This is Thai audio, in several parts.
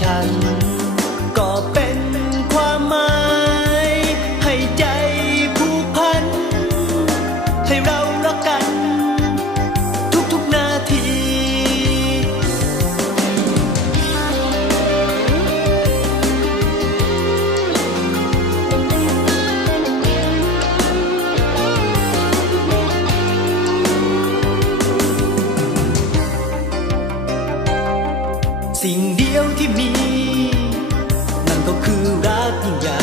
Chào สิ่งเดียวที่มี นั่นก็คือรักยิ่งใหญ่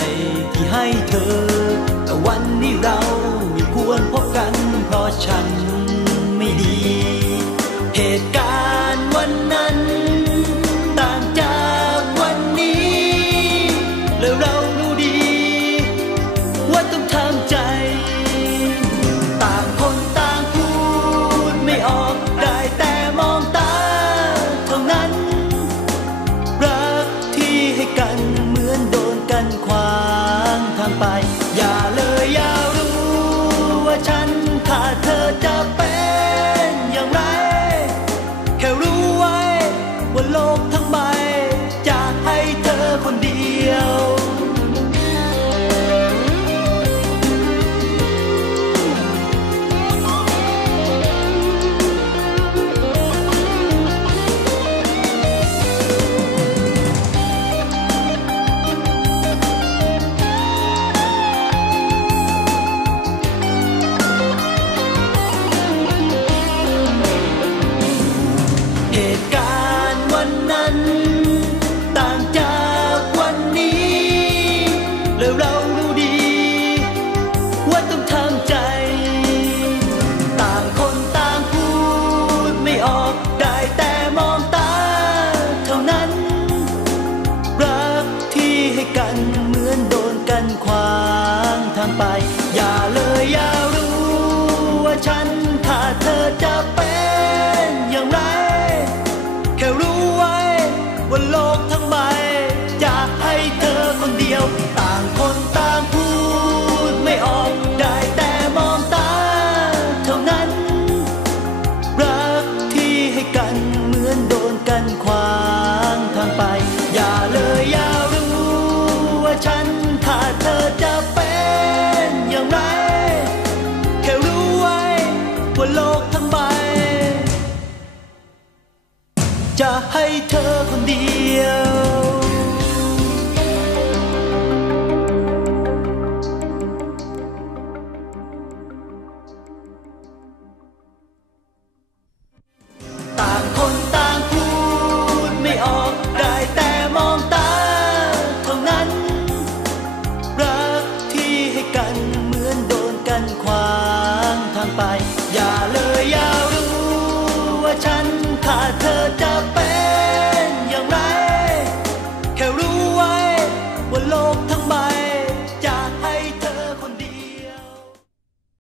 ที่ให้เธอแต่วันนี้เรา ไป อย่าเลยอย่ารู้ว่าฉันถ้าเธอจะเป็นอย่างไร แค่รู้ไว้ว่าโลกทั้งใบจะให้เธ Hay 呀